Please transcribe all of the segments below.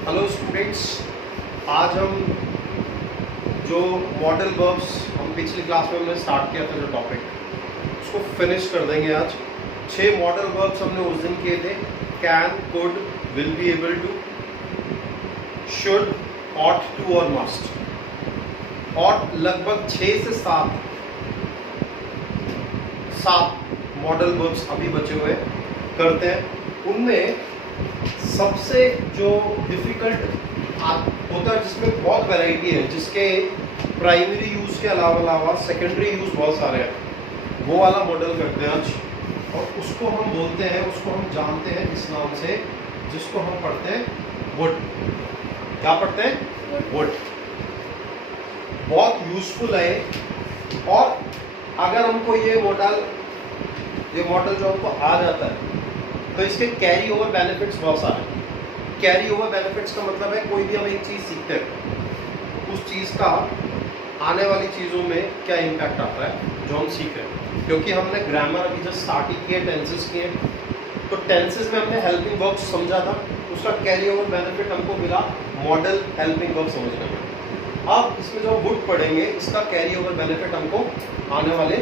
Hello students, आज हम जो मॉडल वर्ब्स हम पिछली क्लास में हमने स्टार्ट किया था जो टॉपिक, उसको फिनिश कर देंगे आज। 6 मॉडल वर्ब्स हमने उस दिन किए थे। Can, could, will be able to, should, ought to और मस्ट। और लगभग 6 से 7 मॉडल वर्ब्स अभी बचे हुए करते हैं। उनमें सबसे जो डिफिकल्ट होता है, जिसमें बहुत वैरायटी है, जिसके प्राइमरी यूज के अलावा सेकेंडरी यूज बहुत सारे हैं, वो वाला मॉडल करते हैं आज। और उसको हम बोलते हैं, उसको हम जानते हैं इस नाम से, जिसको हम पढ़ते हैं वुड। क्या पढ़ते हैं? वुड। बहुत यूजफुल है। और अगर हमको ये मॉडल जो हमको आ जाता है, तो इसके कैरी ओवर बेनिफिट्स बहुत सारे हैं। कैरी ओवर बेनिफिट्स का मतलब है कोई भी हम एक चीज़ सीखते हैं, उस चीज़ का आने वाली चीज़ों में क्या इम्पैक्ट आता है जो हम सीख रहे हैं। क्योंकि हमने ग्रामर अभी जस्ट स्टार्ट ही किए, टेंसेस किए, तो टेंसेस में हमने हेल्पिंग वर्ब्स समझा था, उसका कैरी ओवर बेनिफिट हमको मिला मॉडल हेल्पिंग वर्ब समझने में। अब इसमें जो वुड पढ़ेंगे, इसका कैरी ओवर बेनिफिट हमको आने वाले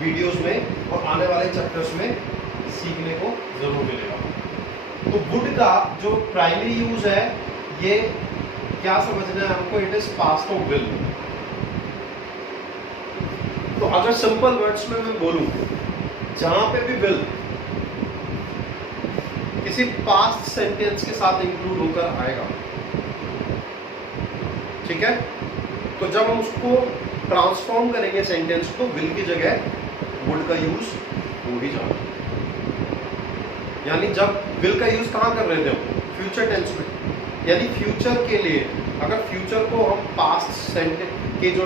वीडियोज़ में और आने वाले चैप्टर्स में सीखने को जरूर मिलेगा। तो वुड का जो प्राइमरी यूज है, ये क्या समझना है हमको, it is past of will. तो अगर सिंपल वर्ड्स में मैं बोलूं, जहां पे भी विल किसी पास्ट सेंटेंस के साथ इंक्लूड होकर आएगा, ठीक है, तो जब हम उसको ट्रांसफॉर्म करेंगे सेंटेंस को, विल की जगह वुड का यूज हो ही जाएगा। यानी जब विल का यूज कहाँ कर रहे थे हम? फ्यूचर टेंस में। यानी फ्यूचर के लिए, अगर फ्यूचर को हम पास्ट सेंटेंस के जो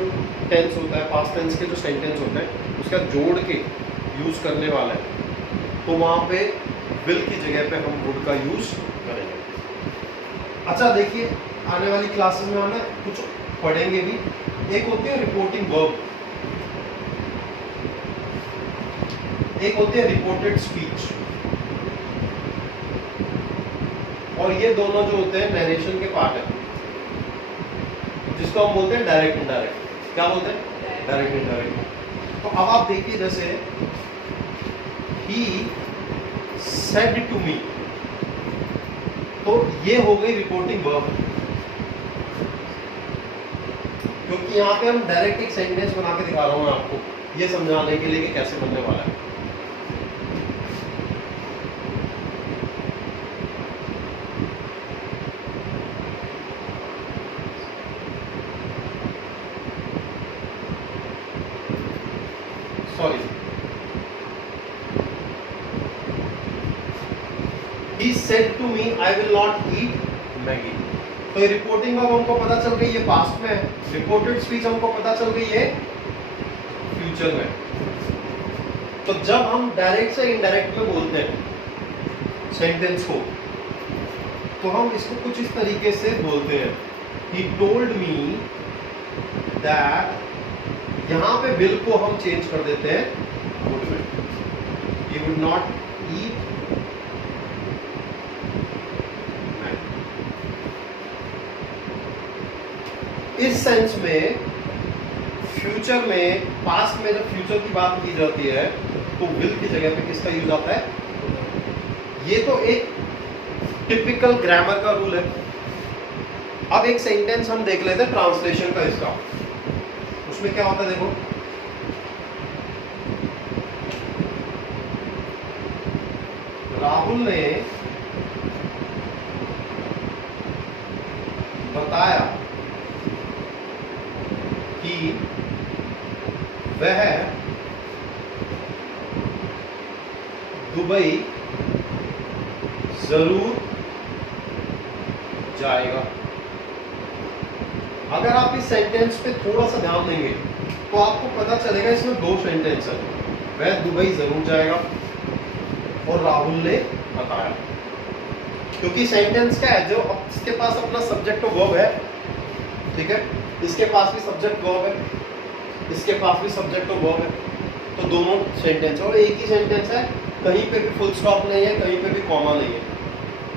टेंस होता है, पास्ट टेंस के जो सेंटेंस होते हैं, उसका जोड़ के यूज करने वाला है, तो वहाँ पे विल की जगह पे हम वुड का यूज करेंगे। अच्छा देखिए, आने वाली क्लासेस में हम कुछ पढ़ेंगे भी। एक होती है रिपोर्टिंग वर्ब, एक होती है रिपोर्टेड स्पीच, और ये दोनों जो होते हैं नरेशन के पार्ट है, जिसको हम बोलते हैं डायरेक्ट इनडायरेक्ट। क्या बोलते हैं? Direct indirect. तो अब आप देखिए, जैसे ही सेड टू मी, तो ये हो गई रिपोर्टिंग वर्ब, क्योंकि यहाँ पे हम डायरेक्ट एक सेंटेंस बना के दिखा रहा हूँ आपको, ये समझाने के लिए कि कैसे बनने वाला है। Sorry, he said to me I will not eat Maggi। तो ये रिपोर्टिंग वर्ब हमको पता चल गई, ये पास्ट में है। रिपोर्टेड स्पीच हमको पता चल गई, ये फ्यूचर में। तो जब हम डायरेक्ट से इनडायरेक्ट में बोलते हैं सेंटेंस को, तो हम इसको कुछ इस तरीके से बोलते हैं, he told me that, यहाँ पे विल को हम चेंज कर देते हैं वुड में। He would not eat Maggi। इस सेंस में फ्यूचर में, पास्ट में जब फ्यूचर की बात की जाती है, तो विल की जगह पे किसका यूज आता है? ये तो एक टिपिकल ग्रामर का रूल है। अब एक सेंटेंस हम देख लेते हैं ट्रांसलेशन का इसका। उसमें क्या होता है, देखो, राहुल ने बताया कि वह दुबई जरूर जाएगा। अगर आप इस सेंटेंस पे थोड़ा सा ध्यान देंगे, तो आपको पता चलेगा इसमें 2 सेंटेंस है। वह दुबई जरूर जाएगा और राहुल ने बताया। क्योंकि सेंटेंस क्या है, जो इसके पास अपना सब्जेक्ट और वर्ब है, ठीक है, इसके पास भी सब्जेक्ट वर्ब है, इसके पास भी सब्जेक्ट और वर्ब है, तो दोनों सेंटेंस और एक ही सेंटेंस है, कहीं पे भी फुल स्टॉप नहीं है, कहीं पे भी कॉमा नहीं है।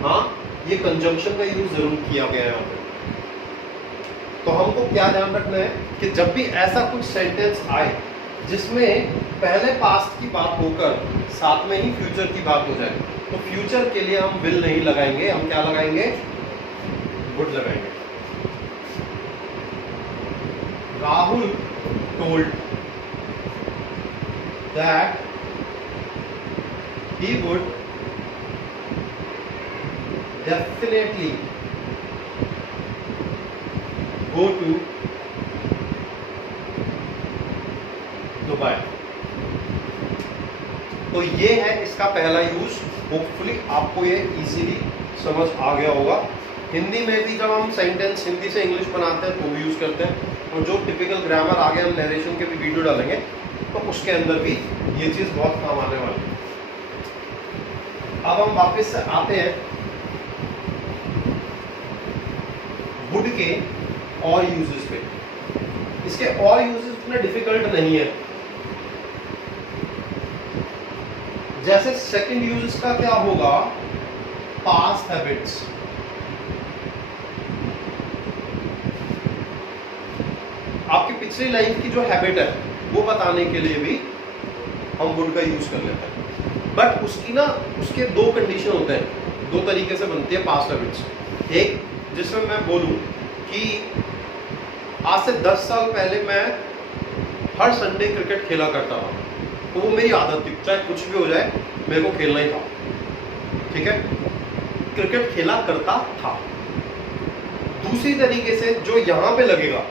हाँ, ये कंजंक्शन का यूज जरूर किया गया है यहाँ पे। तो हमको क्या ध्यान रखना है कि जब भी ऐसा कुछ सेंटेंस आए जिसमें पहले पास्ट की बात होकर साथ में ही फ्यूचर की बात हो जाए, तो फ्यूचर के लिए हम विल नहीं लगाएंगे, हम क्या लगाएंगे, वुड लगाएंगे। Rahul told that he would definitely go to Dubai. तो ये है इसका पहला यूज। होपफुली आपको ये इजीली समझ आ गया होगा। हिंदी में भी जब हम सेंटेंस हिंदी से इंग्लिश बनाते हैं तो भी यूज करते हैं, और जो टिपिकल ग्रामर आगे हम नरेशन के भी वीडियो डालेंगे तो उसके अंदर भी ये चीज बहुत काम आने वाली है। अब हम वापस से आते हैं वुड के और यूजेस पे। इसके और यूजेस इतने डिफिकल्ट नहीं है। जैसे सेकंड यूज इसका क्या होगा, पास्ट हैबिट्स। आपकी पिछली लाइफ की जो हैबिट है वो बताने के लिए भी हम वुड का यूज कर लेते हैं। बट उसकी ना, उसके दो कंडीशन होते हैं, दो तरीके से बनती है पास्ट हैबिट्स। एक जिसमें मैं बोलूं कि आज से 10 साल पहले मैं हर संडे क्रिकेट खेला करता था, तो वो मेरी आदत थी, चाहे कुछ भी हो जाए मेरे को खेलना ही था। ठीक है, क्रिकेट खेला करता था। दूसरी तरीके से जो यहाँ पे लगेगा,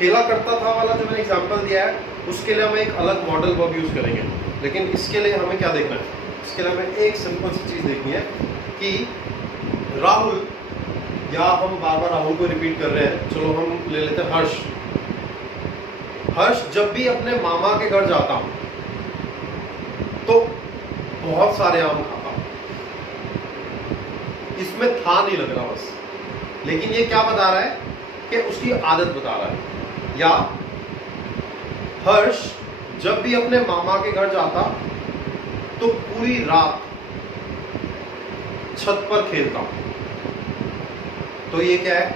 खेला करता था वाला जो मैंने एग्जांपल दिया है, उसके लिए हम एक अलग मॉडल वर्ब यूज करेंगे। लेकिन इसके लिए हमें क्या देखना है, इसके लिए हमें एक सिंपल सी चीज देखनी है कि राहुल, या हम बार बार राहुल को रिपीट कर रहे हैं, चलो हम ले लेते हैं हर्ष। हर्ष जब भी अपने मामा के घर जाता हूं तो बहुत सारे आम खाता हूं। इसमें था नहीं लग रहा बस, लेकिन ये क्या बता रहा है कि उसकी आदत बता रहा है। या हर्ष जब भी अपने मामा के घर जाता तो पूरी रात छत पर खेलता हूं। तो ये क्या है,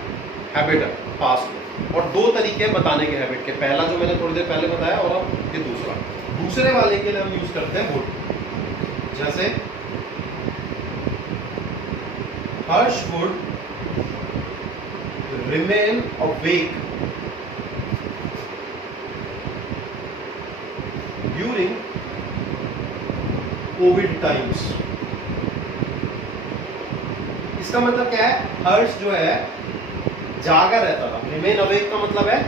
हैबिट है पास्ट में। और दो तरीके हैं बताने के हैबिट के, पहला जो मैंने थोड़ी देर पहले बताया, और अब ये दूसरा। दूसरे वाले के लिए हम यूज करते हैं वुड। जैसे Harsh would remain awake during covid times. इसका मतलब क्या है, हर्ष जो है जागा रहता था। रिमेन अवेक का मतलब है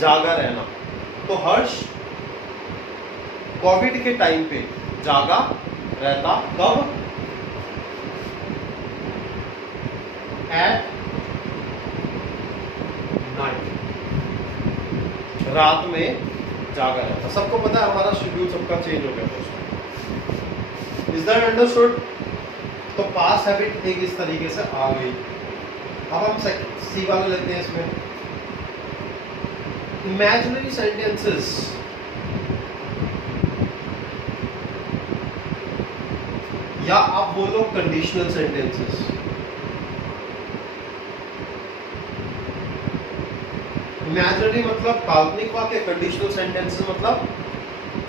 जागा रहना। तो हर्ष कोविड के टाइम पे जागा रहता। कब, एट नाइट, रात में जागा रहता। सबको पता है हमारा शेड्यूल सबका चेंज हो गया था उसमें। Is that understood? तो पास्ट हैबिट एक इस तरीके से आ गई। अब हम सी वाला लेते हैं। इसमें इमेजिनरी सेंटेंसेस, या आप बोलो कंडीशनल सेंटेंसेस। इमेजिनरी मतलब काल्पनिक वाक्य, कंडीशनल सेंटेंसेस मतलब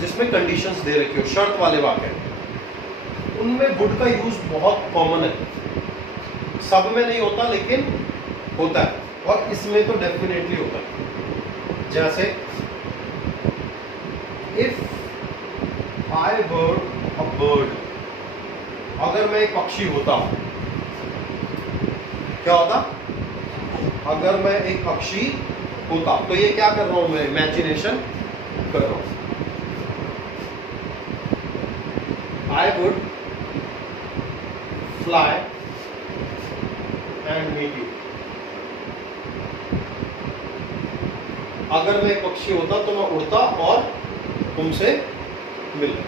जिसमें कंडीशंस दे रखी हो, शर्त वाले वाक्य। उनमें वुड का यूज बहुत कॉमन है। सब में नहीं होता लेकिन होता है, और इसमें तो डेफिनेटली होता है। जैसे if I were a bird, अगर मैं एक पक्षी होता, क्या होता, अगर मैं एक पक्षी होता। तो ये क्या कर रहा हूं मैं, इमेजिनेशन कर रहा हूं। I would fly and meet you. अगर मैं एक पक्षी होता तो मैं उड़ता और तुमसे मिलता।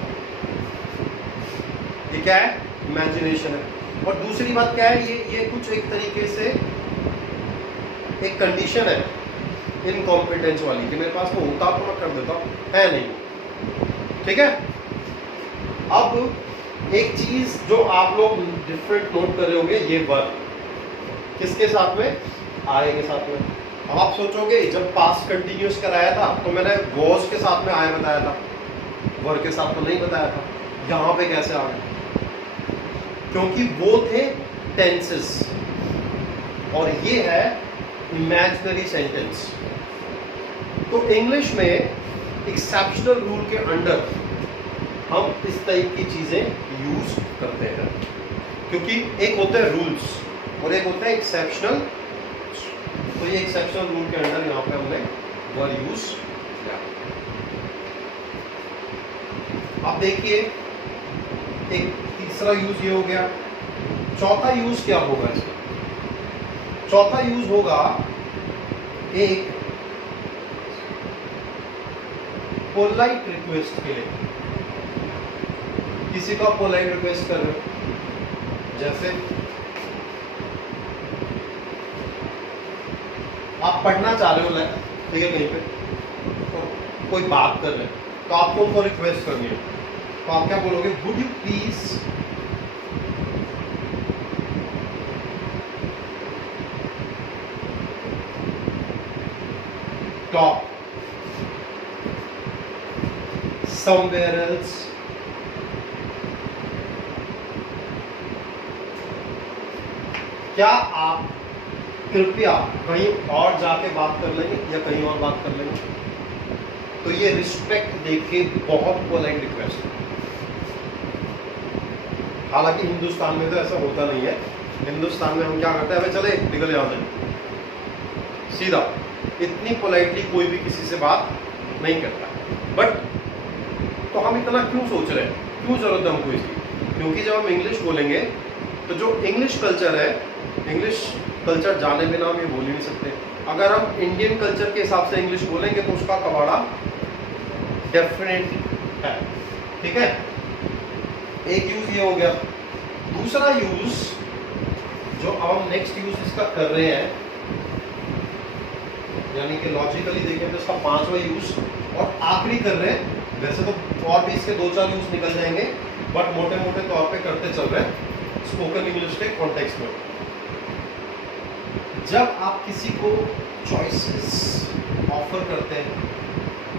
ये क्या है, इमेजिनेशन है। और दूसरी बात क्या है, ये कुछ एक तरीके से एक कंडीशन है इनकॉम्पिटेंस वाली, कि मेरे पास वो होता तो मैं कर देता, है नहीं। ठीक है। अब एक चीज जो आप लोग डिफरेंट नोट कर रहे होंगे, ये वर्ब किसके साथ में, आए के साथ में। अब आप सोचोगे जब पास्ट कंटिन्यूस कराया था तो मैंने वॉज के साथ में आए बताया था, वर्ब के साथ तो नहीं बताया था, यहाँ पे कैसे आ गए, क्योंकि वो थे टेंसेस और ये है इमेजिनरी सेंटेंस। तो इंग्लिश में एक्सेप्शनल रूल के अंडर हम इस टाइप की चीजें यूज करते हैं, क्योंकि एक होता है रूल्स और एक होता है एक्सेप्शनल। तो ये एक्सेप्शनल रूल के अंडर यहाँ पे हमने वर्ड यूज किया। अब देखिए एक तीसरा यूज ये हो गया। चौथा यूज क्या होगा इसका? चौथा यूज होगा एक पोलाइट रिक्वेस्ट के लिए। किसी का पोलाइट रिक्वेस्ट कर रहे हो, जैसे आप पढ़ना चाह रहे हो, ठीक है, कहीं पे तो कोई बात कर रहे हैं तो आपको उनको रिक्वेस्ट करनी है, तो आप क्या बोलोगे, would you please talk somewhere else। क्या आप कृपया कहीं और जाके बात कर लेंगे या कहीं और बात कर लेंगे? तो ये रिस्पेक्ट देके बहुत पोलाइट रिक्वेस्ट है। हालांकि हिंदुस्तान में तो ऐसा होता नहीं है। हिंदुस्तान में हम क्या करते हैं, हमें चले निकल यहाँ से सीधा, इतनी पोलाइटली कोई भी किसी से बात नहीं करता। बट तो हम इतना क्यों सोच रहे हैं, क्यों जरूरत है हमको इसकी? क्योंकि जब हम इंग्लिश बोलेंगे तो जो इंग्लिश कल्चर है, इंग्लिश कल्चर जाने बिना हम ये बोल ही नहीं सकते। अगर हम इंडियन कल्चर के हिसाब से इंग्लिश बोलेंगे तो उसका कबाड़ा डेफिनेटली है, ठीक है। एक यूज ये हो गया। दूसरा यूज जो अब हम नेक्स्ट यूज इसका कर रहे हैं, यानी कि लॉजिकली देखें तो इसका पांचवा यूज और आखिरी कर रहे हैं। वैसे तो और भी इसके 2-4 यूज निकल जाएंगे, बट मोटे मोटे तौर पे करते चल रहे हैं स्पोकन इंग्लिश के कॉन्टेक्स्ट में। जब आप किसी को चॉइसेस ऑफर करते हैं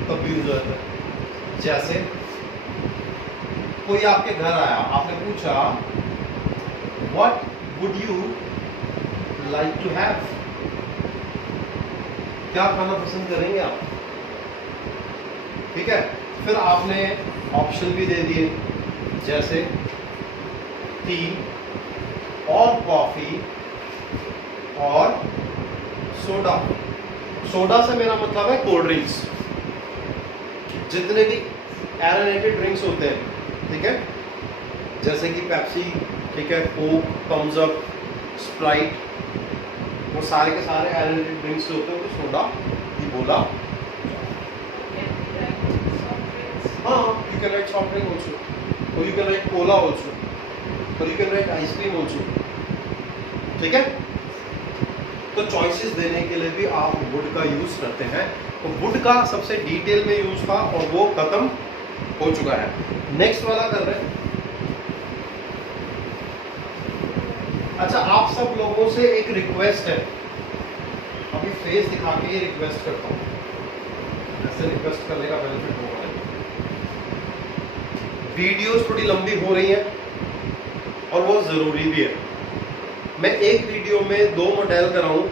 तब यूज होता है। जैसे कोई आपके घर आया, आपने पूछा what would you like to have, क्या खाना पसंद करेंगे आप, ठीक है। फिर आपने ऑप्शन भी दे दिए, जैसे टी और कॉफी और सोडा। सोडा से मेरा मतलब है कोल्ड ड्रिंक्स, जितने भी एरोनेटेड ड्रिंक्स होते हैं, ठीक है, जैसे कि पेप्सी, ठीक है, कोक, थम्स अप, स्प्राइट, वो सारे के सारे एरोनेटेड ड्रिंक्स होते हैं, तो सोडा ही बोला। हाँ, you can write soft drink also, or you can write cola also, or you can write ice cream also, ठीक है। तो चॉइसेस देने के लिए भी आप वुड का यूज करते हैं। तो वुड का सबसे डिटेल में यूज था और वो खत्म हो चुका है। नेक्स्ट वाला कर रहे हैं। अच्छा, आप सब लोगों से एक रिक्वेस्ट है, अभी फेस दिखा के ही रिक्वेस्ट करता हूँ, ऐसे रिक्वेस्ट करने का बेनिफिट होगा। वीडियोस थोड़ी लंबी हो रही हैं और वो ज़रूरी भी है। मैं एक वीडियो में 2 मॉडल कराऊं,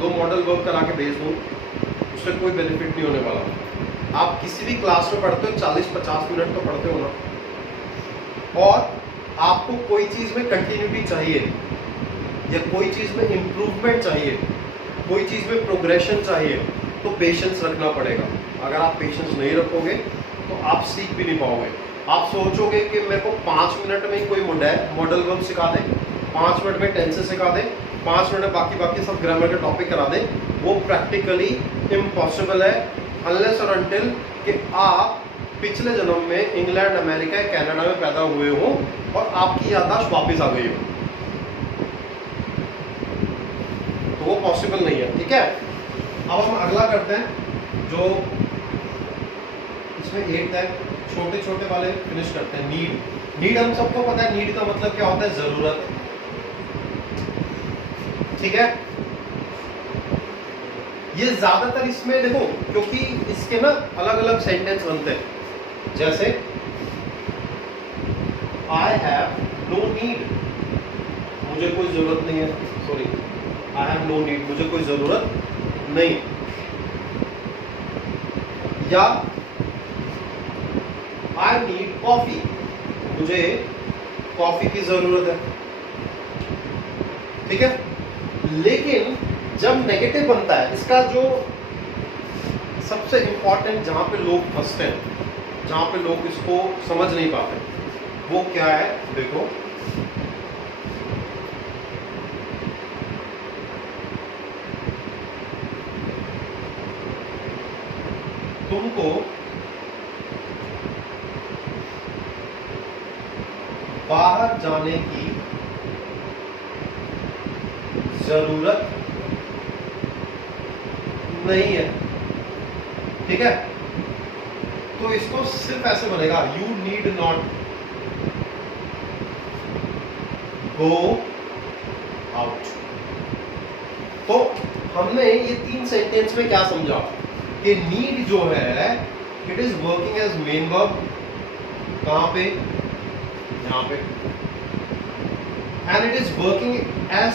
2 मॉडल वर्क करा के भेज दूं, उससे कोई बेनिफिट नहीं होने वाला। आप किसी भी क्लास में पढ़ते हो 40-50 मिनट तो पढ़ते हो ना, और आपको कोई चीज़ में कंटिन्यूटी चाहिए या कोई चीज़ में इम्प्रूवमेंट चाहिए, कोई चीज़ में प्रोग्रेशन चाहिए, तो पेशेंस रखना पड़ेगा। अगर आप पेशेंस नहीं रखोगे तो आप सीख भी नहीं पाओगे। आप सोचोगे कि मेरे को 5 मिनट में ही कोई मॉडल वर्क सिखा दे, 5 मिनट में टेंसेस सिखा दे, 5 मिनट में बाकी सब ग्रामर के टॉपिक करा दे, वो प्रैक्टिकली इम्पॉसिबल है, अनलेस और अनटिल कि आप पिछले जन्म में इंग्लैंड, अमेरिका, कनाडा में पैदा हुए हो और आपकी याददाश्त वापस आ गई हो, तो वो पॉसिबल नहीं है, ठीक है। अब हम अगला करते हैं, जो इसमें 8 है, छोटे छोटे वाले फिनिश करते हैं। नीड, नीड हम सबको पता है, नीड का मतलब क्या होता है, जरूरत। ठीक है, ये ज्यादातर इसमें देखो, क्योंकि इसके ना अलग अलग सेंटेंस बनते हैं। जैसे आई हैव नो नीड, मुझे कोई जरूरत नहीं है, sorry, I have no need, मुझे कोई जरूरत नहीं। या आई नीड कॉफी, मुझे कॉफी की जरूरत है। ठीक है, लेकिन जब नेगेटिव बनता है, इसका जो सबसे इंपॉर्टेंट जहां पे लोग फंसते हैं, जहां पे लोग इसको समझ नहीं पाते, वो क्या है, देखो तुमको बाहर जाने की जरूरत नहीं है। ठीक है, तो इसको सिर्फ ऐसे बनेगा, you need not go out. तो हमने ये 3 सेंटेंस में क्या समझा कि नीड जो है it is working as main verb, कहां पे, यहां पे, and it is working as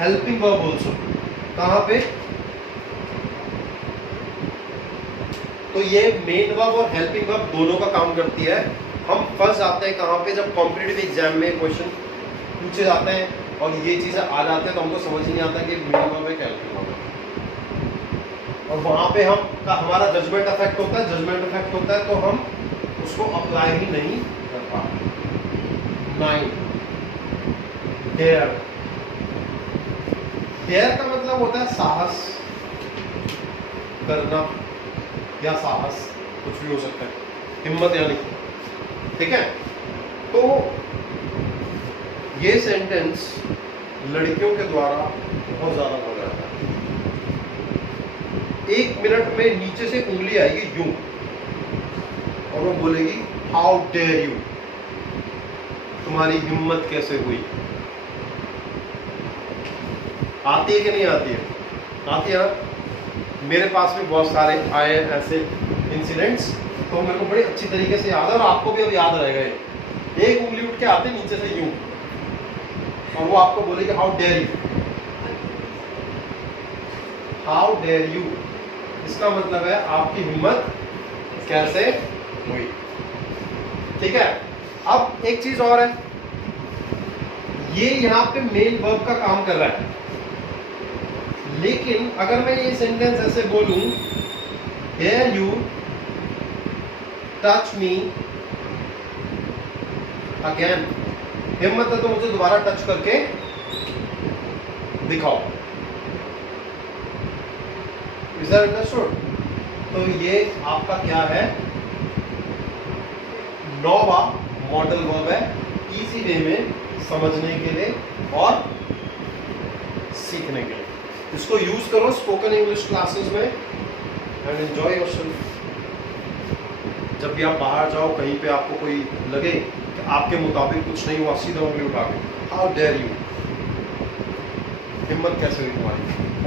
helping verb also, कहां पे, तो ये मेन वर्ब और हेल्पिंग वर्ब दोनों का काम करती है। हम फंस जाते हैं कहां पे, जब कॉम्पिटिटिव एग्जाम में क्वेश्चन पूछे जाते हैं और ये चीजें आ जाती है तो हमको समझ नहीं आता कि मेन वर्ब है क्या हेल्पिंग वर्ब है, और वहां पे हमारा जजमेंट इफेक्ट होता है। जजमेंट इफेक्ट होता है तो हम उसको अप्लाई ही नहीं कर पाते। 9 डेयर, डेयर का मतलब होता है साहस करना या साहस, कुछ भी हो सकता है, हिम्मत यानी। ठीक है, तो ये सेंटेंस लड़कियों के द्वारा बहुत ज्यादा बोला जाता है। 1 मिनट में नीचे से उंगली आएगी यूं और वो बोलेगी हाउ डेयर यू, तुम्हारी हिम्मत कैसे हुई। आती है कि नहीं आती है, आती है। मेरे पास भी बहुत सारे आए ऐसे इंसिडेंट्स, तो मेरे को बड़ी अच्छी तरीके से याद है, और आपको भी अब याद रहेगा ये। एक उंगली उठ के आते नीचे से यूं और वो आपको बोलेगी how dare you, how dare you, इसका मतलब है आपकी हिम्मत कैसे हुई। ठीक है, अब एक चीज और है, ये यहाँ पे मेन वर्ब का काम कर रहा है, लेकिन अगर मैं ये सेंटेंस ऐसे बोलूं, dare you touch me again, हिम्मत है तो मुझे दोबारा टच करके दिखाओ। Is that understood? तो ये आपका क्या है, 9वां मॉडल वर्ब है, इजी वे में समझने के लिए और सीखने के लिए। इसको यूज करो स्पोकन इंग्लिश क्लासेस में एंड एंजॉय योरसेल्फ। जब भी आप बाहर जाओ, कहीं पे आपको कोई लगे कि आपके मुताबिक कुछ नहीं हुआ, सीधा उंगली उठा के हाउ डेयर यू, हिम्मत कैसे हुई तुम्हारी।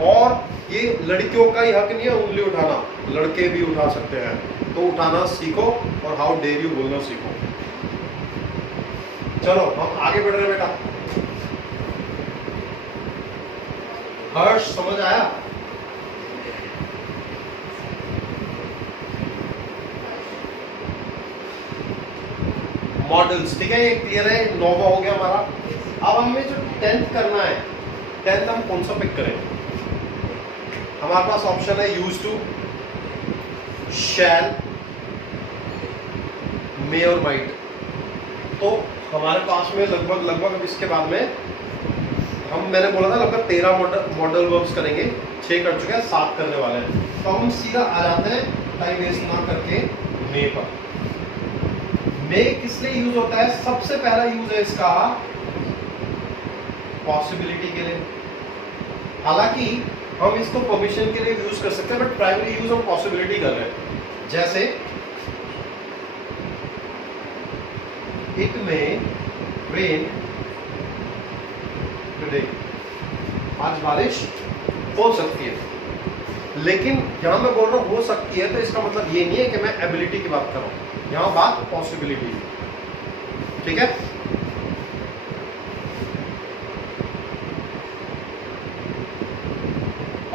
और ये लड़कियों का ही हक नहीं है उंगली उठाना, लड़के भी उठा सकते हैं, तो उठाना सीखो और हाउ डेयर यू बोलना सीखो। चलो हम आगे बढ़ रहे बेटा। हर्ष समझ आया? मॉडल्स, ठीक है, ये क्लियर है, 9वां हो गया हमारा। अब हमें जो 10th करना है, 10th हम कौन सा पिक करें? हमारे पास ऑप्शन है यूज टू, शैल, मे और माइट। तो हमारे पास में लगभग अब इसके बाद में मैंने बोला था लगभग 13 मॉडल वर्ब्स करेंगे, 6 कर चुके हैं, 7 करने वाले हैं। तो हम सीधा आ जाते हैं टाइम वेस्ट ना करके मे पर। मे किस लिए यूज होता है? सबसे पहला यूज है इसका पॉसिबिलिटी के लिए। हालांकि हम इसको परमिशन के लिए यूज कर सकते हैं, बट प्राइमरी यूज हम पॉसिबिलिटी कर रहे हैं। जैसे इट में रेन टुडे, आज बारिश हो सकती है। लेकिन यहां मैं बोल रहा हूं हो सकती है, तो इसका मतलब ये नहीं है कि मैं एबिलिटी की बात कर रहा हूं, यहां बात पॉसिबिलिटी है। ठीक है,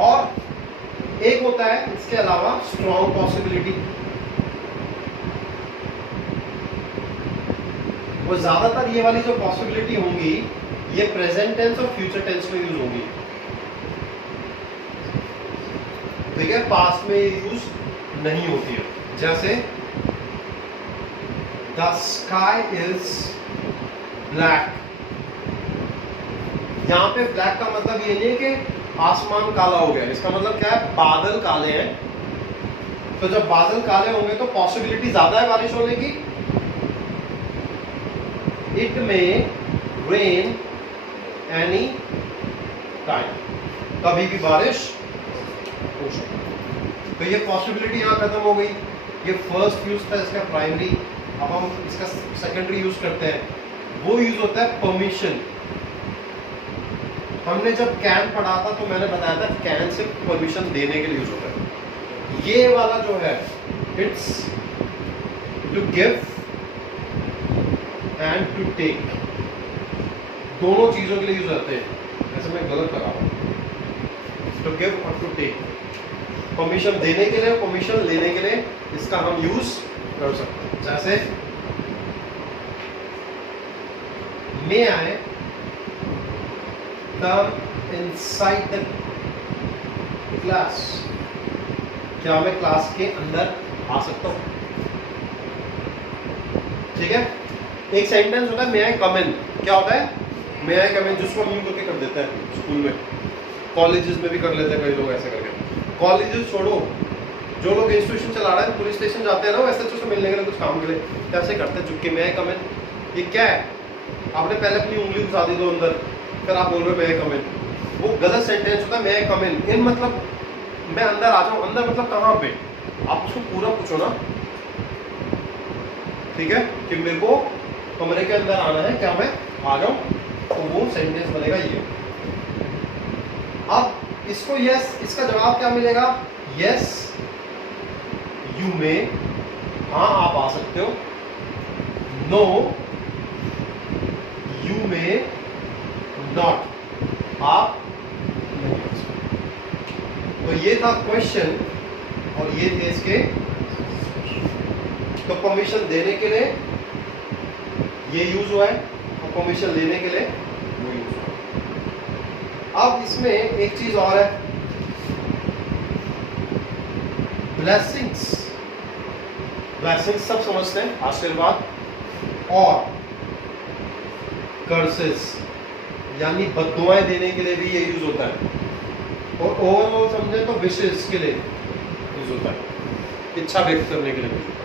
और एक होता है इसके अलावा स्ट्रॉन्ग पॉसिबिलिटी, वो ज्यादातर ये वाली जो पॉसिबिलिटी होंगी ये प्रेजेंट टेंस और फ्यूचर टेंस में यूज होंगी। ठीक है, पास्ट में यूज नहीं होती है। जैसे द स्काई इज ब्लैक, यहां पे ब्लैक का मतलब ये नहीं है कि आसमान काला हो गया, इसका मतलब क्या है, बादल काले हैं। तो जब बादल काले होंगे तो पॉसिबिलिटी ज्यादा है बारिश होने की। इट में रेन एनी टाइम, कभी भी बारिश हो सकती है। तो ये पॉसिबिलिटी यहां खत्म हो गई। ये फर्स्ट यूज था इसका प्राइमरी, अब हम इसका सेकेंडरी यूज करते हैं। वो यूज होता है परमिशन। हमने जब कैन पढ़ा था तो मैंने बताया था कैन से परमिशन देने के लिए यूज होता है। ये वाला जो है it's to give and to take, दोनों चीजों के लिए यूज होते हैं। ऐसे मैं गलत कर रहा हूं, टू गिव और टू टेक, परमिशन देने के लिए, परमिशन लेने के लिए इसका हम यूज कर सकते हैं। जैसे मे आई कम इनसाइड द क्लास, क्या मैं क्लास के अंदर आ सकता हूं। ठीक है, एक सेंटेंस होता है मे आई कम इन, क्या होता है मे आई कम इन, जिसको हम यूं करके कर देते हैं स्कूल में, कॉलेजेस में भी कर लेते हैं कई लोग ऐसे करके। कॉलेजेस छोड़ो, जो लोग इंस्टीट्यूशन चला रहे हैं, पुलिस स्टेशन जाते हैं ना, वैसे अच्छे से मिलने के लिए, कुछ काम के लिए, कैसे करते हैं चुपके मे आई कम इन। ये क्या है, आपने पहले अपनी उंगली घुसा दी दो अंदर, फिर आप बोल रहे हो मे आई कम इन, वो गलत सेंटेंस होता है। मे आई कम इन, इन मतलब मैं अंदर आ जाऊं, अंदर मतलब कहां पे, आप उसको पूरा पूछो ना। ठीक है, कि मेरे को कमरे के अंदर आना है, क्या मैं आ जाऊं, तो वो सेंटेंस बनेगा ये। अब इसको यस, इसका जवाब क्या मिलेगा, यस यू मे, हाँ आप आ सकते हो, नो यू मे नॉट, आप नहीं आ सकते। तो ये था क्वेश्चन और ये थे इसके। तो परमिशन देने के लिए ये यूज हुआ है और परमिशन लेने के लिए वो यूज हुआ है। अब इसमें एक चीज और है, ब्लेसिंग्स। ब्लेसिंग्स सब समझते हैं, आशीर्वाद, और कर्सेस यानी बद्दुआएं देने के लिए भी ये यूज होता है। और ओवरऑल समझे तो विशेष के लिए यूज होता है, इच्छा व्यक्त करने के लिए यूज होता है।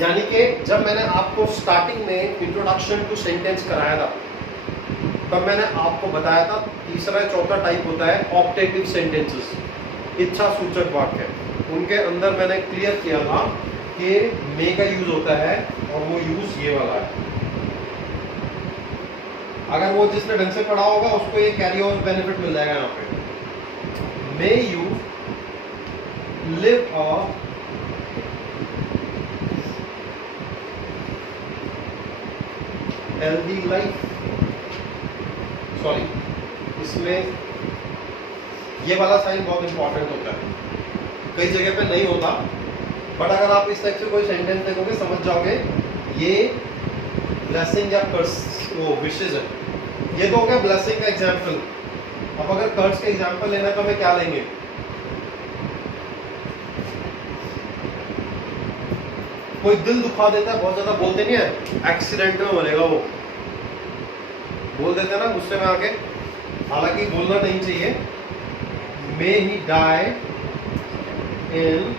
यानी कि जब मैंने आपको स्टार्टिंग में इंट्रोडक्शन टू सेंटेंस कराया था, तब मैंने आपको बताया था तीसरा चौथा टाइप होता है ऑप्टेटिव सेंटेंसेस, इच्छा सूचक वाक्य। उनके अंदर मैंने क्लियर किया था कि मे का यूज होता है और वो यूज ये वाला है। अगर वो जिसने ढंग से पढ़ा होगा उसको ये कैरी ओवर बेनिफिट मिल जाएगा यहाँ पे। May you live a healthy life, sorry इसमें ये वाला साइन बहुत इंपॉर्टेंट होता है, कई जगह पे नहीं होता, बट अगर आप इस टाइप से कोई सेंटेंस देखोगे समझ जाओगे ये ब्लेसिंग या कर्स वो विशेष है। ये तो हो गया ब्लेसिंग का एग्जाम्पल। अब अगर कर्स का एग्जाम्पल लेना तो हमें क्या लेंगे, कोई दिल दुखा देता है बहुत ज्यादा, बोलते नहीं है एक्सीडेंट में मरेगा, वो बोल देते हैं ना गुस्से में आके, हालांकि बोलना नहीं चाहिए, मे ही डाई इन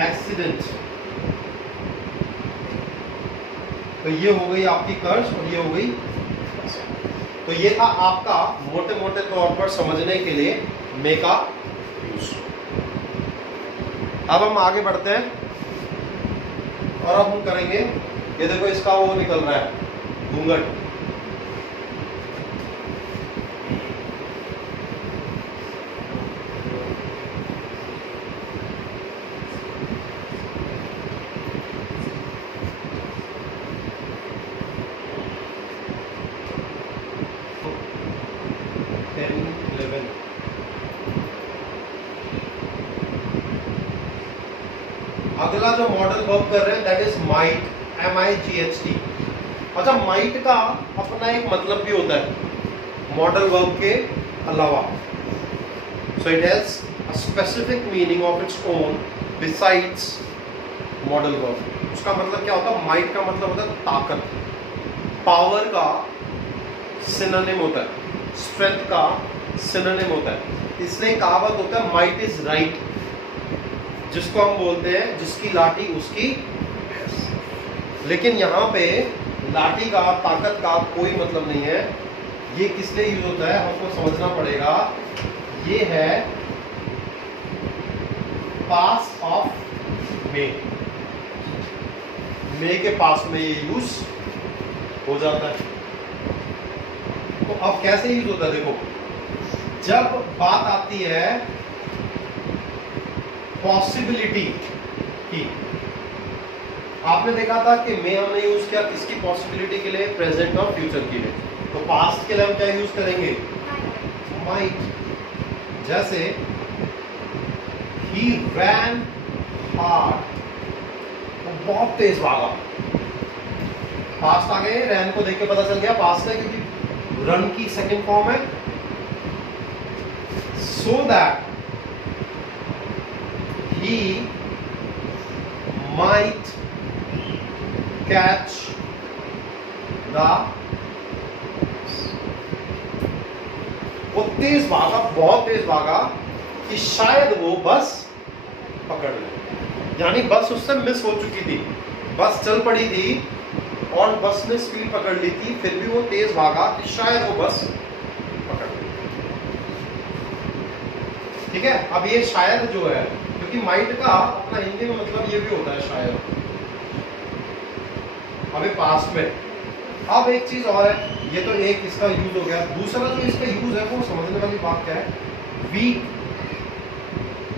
एक्सीडेंट। तो ये हो गई आपकी कर्स और ये हो गई। तो ये था आपका मोटे मोटे तौर पर समझने के लिए मे का यूज। अब हम आगे बढ़ते हैं और अब हम करेंगे ये देखो इसका वो निकल रहा है घूंघट। अगला जो मॉडल वर्ब कर रहे हैं दैट इज माइट, MIGHT। अच्छा, माइट का अपना एक मतलब भी होता है मॉडल वर्ब के अलावा। So it has a specific meaning of its own besides modal verb. उसका मतलब क्या होता है? माइट का मतलब होता है ताकत, पावर का सिनोनिम होता है, स्ट्रेंथ का सिनोनिम होता है। इसलिए कहावत होता है माइट इज राइट, जिसको हम बोलते हैं जिसकी लाठी उसकी। लेकिन यहाँ पे लाठी का, ताकत का कोई मतलब नहीं है। ये किस लिए यूज होता है हमको समझना पड़ेगा। ये है पास ऑफ मे के पास में ये यूज हो जाता है। तो अब कैसे यूज होता है? देखो, जब बात आती है पॉसिबिलिटी की, आपने देखा था कि मे हमने यूज किया किसकी पॉसिबिलिटी के लिए? प्रेजेंट और फ्यूचर के लिए। तो पास्ट के लिए हम क्या यूज करेंगे? माइट। जैसे ही रैन हार्ड, वो बहुत तेज भागा। पास्ट आ गए, रैन को देख के पता चल गया पास्ट है, क्योंकि रन की सेकंड फॉर्म है। So that he might catch the, वो तेज भागा, बहुत तेज भागा कि शायद वो बस पकड़ ले। यानी बस उससे मिस हो चुकी थी, बस चल पड़ी थी और बस ने स्पीड पकड़ ली थी, फिर भी वो तेज भागा कि शायद वो बस पकड़ ले। ठीक है, अब ये शायद जो है, क्योंकि माइट का अपना हिंदी में मतलब ये भी होता है शायद, अभी पास्ट में। अब एक चीज और है, ये तो एक इसका यूज हो गया। दूसरा जो इसका यूज है वो समझने वाली बात क्या है? वीक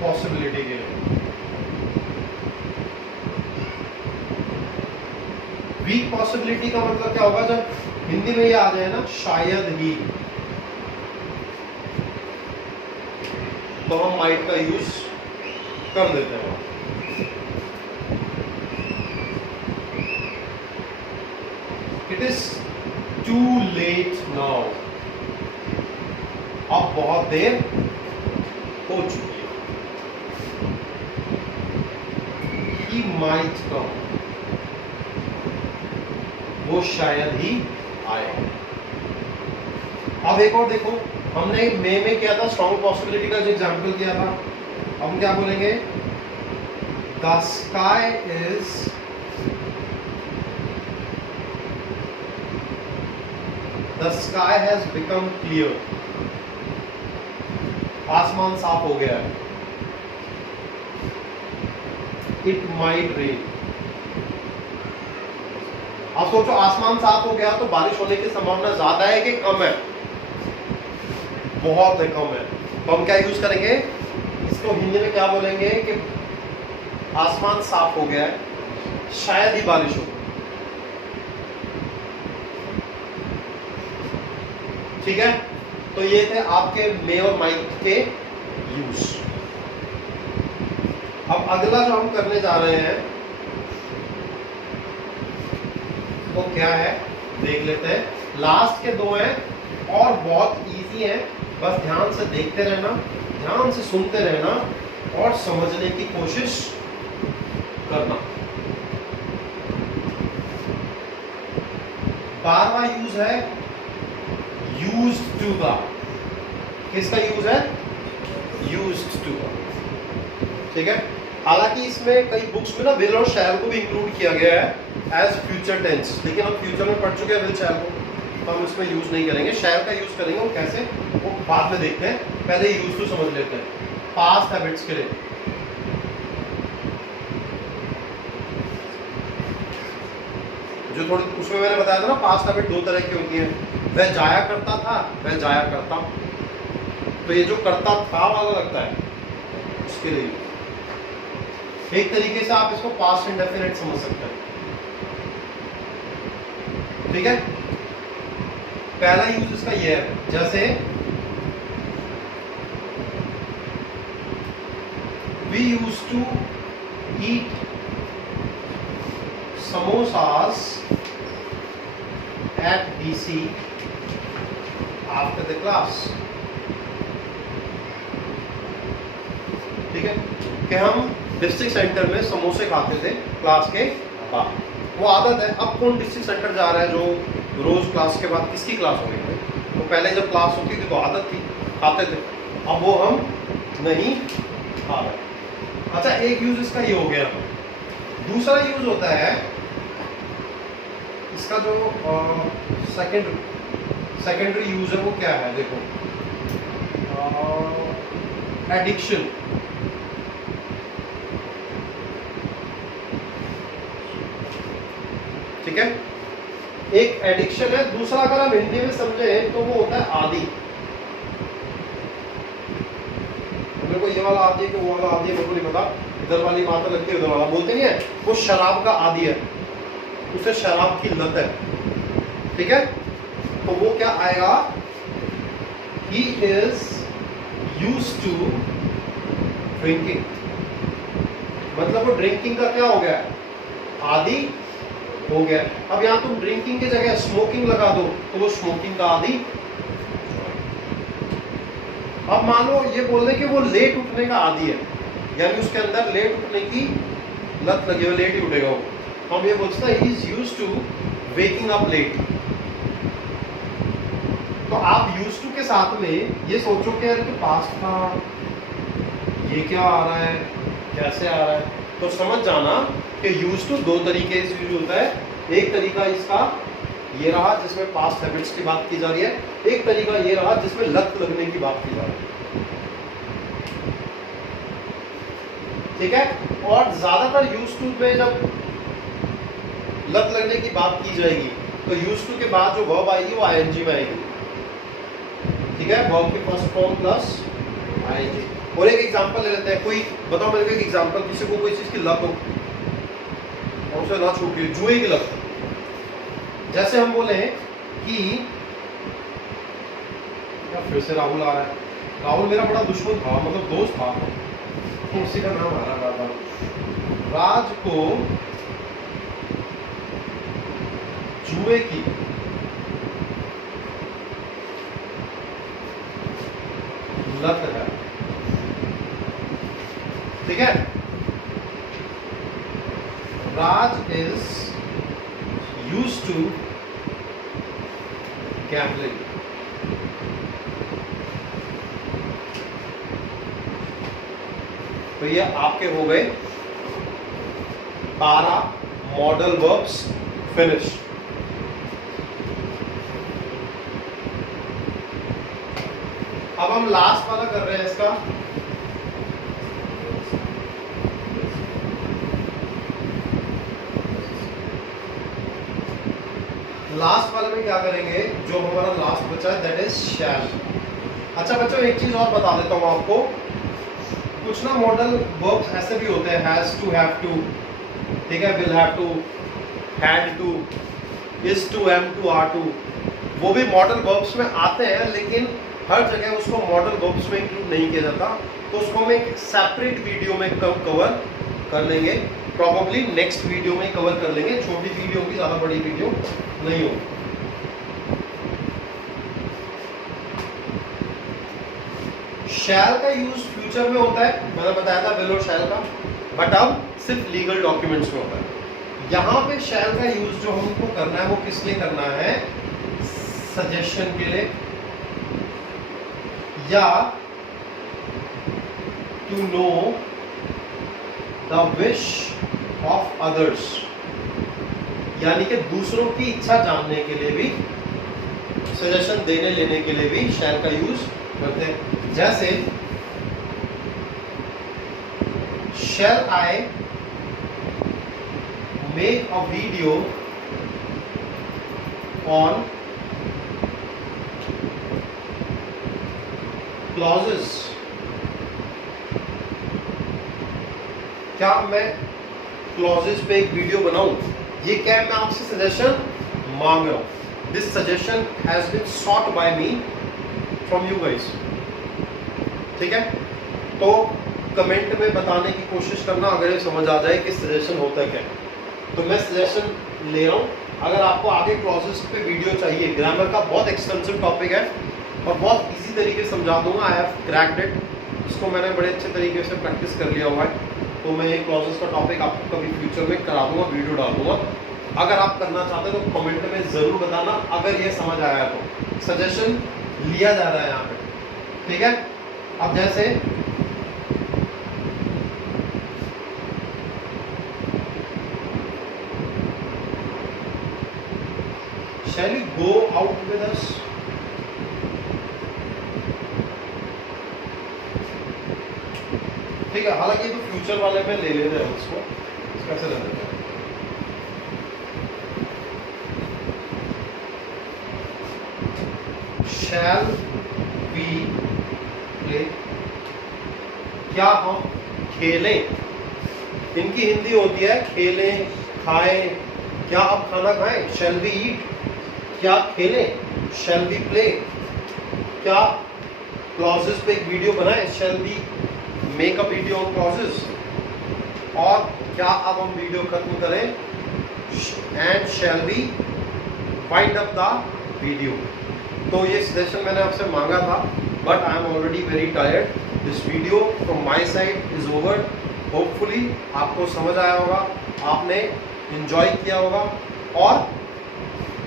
पॉसिबिलिटी के लिए। वीक पॉसिबिलिटी का मतलब क्या होगा? जब हिंदी में ये आ जाए ना शायद ही, तो हम माइट का यूज कर देते हैं। It is too late now, अब बहुत देर हो चुकी है। ही माइट कम, वो शायद ही आए। अब एक और देखो, हमने मे में किया था स्ट्रॉन्ग पॉसिबिलिटी का जो एग्जाम्पल किया था। हम क्या बोलेंगे? The sky is, the sky has become clear, आसमान साफ हो गया है। इट माइट रेन, अब सोचो आसमान साफ हो गया तो बारिश होने की संभावना ज्यादा है कि कम है? बहुत है, कम है। तो हम क्या यूज करेंगे? इसको हिंदी में क्या बोलेंगे कि आसमान साफ हो गया है, शायद ही बारिश हो। ठीक है, तो ये थे आपके मे और माइट के यूज। अब अगला जो हम करने जा रहे हैं वो क्या है देख लेते हैं। लास्ट के दो हैं और बहुत इजी हैं, बस ध्यान से देखते रहना, ध्यान से सुनते रहना और समझने की कोशिश करना। 12वां यूज है यूज्ड टू का। किसका यूज है? यूज्ड टू का। ठीक है, हालांकि इसमें कई बुक्स में ना विल और शैल को भी इंक्लूड किया गया है एज फ्यूचर टेंस, लेकिन हम फ्यूचर में पढ़ चुके हैं विल शैल को, तो हम इसमें यूज नहीं करेंगे। शैल का यूज करेंगे, वो कैसे वो बाद में देखते हैं, पहले यूज टू समझ लेते हैं। पास्ट हैबिट्स के लिए जो थोड़ी उसमें मैंने बताया था ना, पास्ट हैबिट दो तरह की होती है, वह जाया करता था, वह जाया करता। तो ये जो करता था वाला लगता है उसके लिए एक तरीके से आप इसको पास्ट इंडेफिनिट समझ सकते हैं। ठीक है, पहला यूज इसका ये है, जैसे we use to eat samosas at DC after the class। ठीक है, कि हम डिस्ट्रिक्ट सेंटर में समोसे खाते थे क्लास के बाद, वो आदत है। अब कौन डिस्ट्रिक्ट सेंटर जा रहा है जो रोज क्लास के बाद, किसकी क्लास हो रही है? तो पहले जब क्लास होती थी तो आदत थी, खाते थे, अब वो हम नहीं खा रहे। अच्छा, एक यूज इसका ये हो गया। दूसरा यूज होता है इसका जो सेकेंडरी यूज है, वो क्या है? देखो, एडिक्शन। ठीक है, एक एडिक्शन है। दूसरा अगर हम हिंदी में समझे तो वो होता है आदि। मेरे को ये वाला आदि है कि वो वाला आदि है, मेरे को नहीं पता। इधर वाली बात लगती है, उधर वाला बोलते नहीं है। वो शराब का आदि है, उसे शराब की लत है। ठीक है, तो वो क्या आएगा? He is used to drinking। मतलब वो ड्रिंकिंग का क्या हो गया? आदि हो गया। अब यहां तुम ड्रिंकिंग की जगह स्मोकिंग लगा दो तो वो स्मोकिंग का आदि। अब मान लो ये बोल रहे कि वो लेट उठने का आदि है, यानी उसके अंदर लेट उठने की लत लगी हो, लेट ही उठेगा वो। हम ये बोलते हैं he is used to waking up late. तो आप यूज्ड टू के साथ में ये सोचो कि यार पास्ट था, ये क्या आ रहा है, कैसे आ रहा है, तो समझ जाना कि यूज्ड टू दो तरीके से यूज होता है। एक तरीका इसका ये रहा जिसमें पास्ट हैबिट्स की बात की जा रही है, एक तरीका ये रहा जिसमें लत लगने की बात की जा रही है। ठीक है, और ज्यादातर यूज टू में जब लत लगने की बात की जाएगी तो यूज टू के बाद जो वर्ब आएगी वो आईएनजी में आएगी। ठीक है, वर्ब के फर्स्ट फॉर्म प्लस आईएनजी। और एक एग्जांपल ले लेते हैं। कोई बताओ मेरे को एक एग्जांपल, किसी को कोई चीज की लत हो और उसे ना छूट रही, जुए की लत। जैसे हम बोले कि या फिर से राहुल आ रहा है। राहुल मेरा बड़ा दुश्मन था, मतलब दोस्त था, उसी का नाम आ रहा था। राज को जुए की लत है। ठीक है, राज इज यूज्ड टू गैम्बलिंग। तो ये आपके हो गए 12 मॉडल वर्ब्स फिनिश। अब हम लास्ट वाला कर रहे हैं इसका। लास्ट वाले में क्या करेंगे? जो हमारा लास्ट बचा है दैट इज शैल। अच्छा बच्चों, एक चीज और बता देता हूं आपको। कुछ ना मॉडल वर्ब्स ऐसे भी होते हैं, हैज टू, हैव टू, ठीक है, will have to, had to, is to, am to, are to, वो भी मॉडल वर्ब्स में आते हैं, लेकिन हर जगह उसको मॉडल वर्ब्स में इंक्लूड नहीं किया जाता। तो उसको हम एक सेपरेट वीडियो में कवर कर लेंगे, प्रॉबेबली नेक्स्ट वीडियो में कवर कर लेंगे। छोटी वीडियो होगी, ज़्यादा बड़ी वीडियो नहीं होगी। शैल का यूज फ्यूचर में होता है, मैंने बताया था विल और शैल का, बट अब सिर्फ लीगल डॉक्यूमेंट्स में होता है। यहाँ पे शैल का यूज जो हमको करना है वो किस लिए करना है? सजेशन के लिए, या to know the wish of others, यानी कि दूसरों की इच्छा जानने के लिए भी, सजेशन देने लेने के लिए भी शैल का यूज करते हैं। जैसे shall I make a video on clauses. क्या मैं क्लॉजेस पे एक वीडियो बनाऊं? ये क्या मैं आपसे सजेशन मांग रहा हूं। This suggestion has been sought by me from you guys. ठीक है, तो कमेंट में बताने की कोशिश करना अगर ये समझ आ जाए कि सजेशन होता क्या है। तो मैं सजेशन ले रहा हूं। अगर आपको आगे क्लॉजेस पे वीडियो चाहिए, ग्रामर का बहुत एक्सटेंसिव टॉपिक है और बहुत इजी तरीके से समझा दूंगा। आई हैव क्रैक्ड इट, इसको मैंने बड़े अच्छे तरीके से प्रैक्टिस कर लिया हुआ है। तो मैं ये क्लॉजेस का टॉपिक आपको कभी फ्यूचर में करा दूंगा, वीडियो डाल दूंगा। अगर आप करना चाहते हैं तो कमेंट में जरूर बताना अगर ये समझ आया तो। सजेशन लिया जा रहा है यहाँ पे, ठीक है। अब जैसे shall you go out with us? ठीक है, हालांकि तो फ्यूचर वाले में ले लेते हैं उसको, कैसे ले लेते हैं। Shall we play? क्या हम खेलें? इनकी हिंदी होती है खेलें, खाएं। क्या आप खाना खाएं? Shall we eat? क्या खेलें? Shall we play? क्या क्लॉजेस पे एक वीडियो बनाएं? Shall we make a video on clauses? और क्या अब हम वीडियो खत्म करें? And shall we wind up the video? तो ये सजेशन मैंने आपसे मांगा था, but I am already very tired. This video from my side is over. Hopefully आपको समझ आया होगा, आपने एंजॉय किया होगा और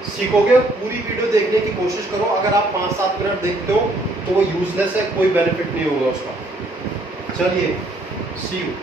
सीखोगे। पूरी वीडियो देखने की कोशिश करो। अगर आप 5-7 मिनट देखते हो तो वो यूजलेस है, कोई बेनिफिट नहीं होगा उसका। चलिए, सी यू।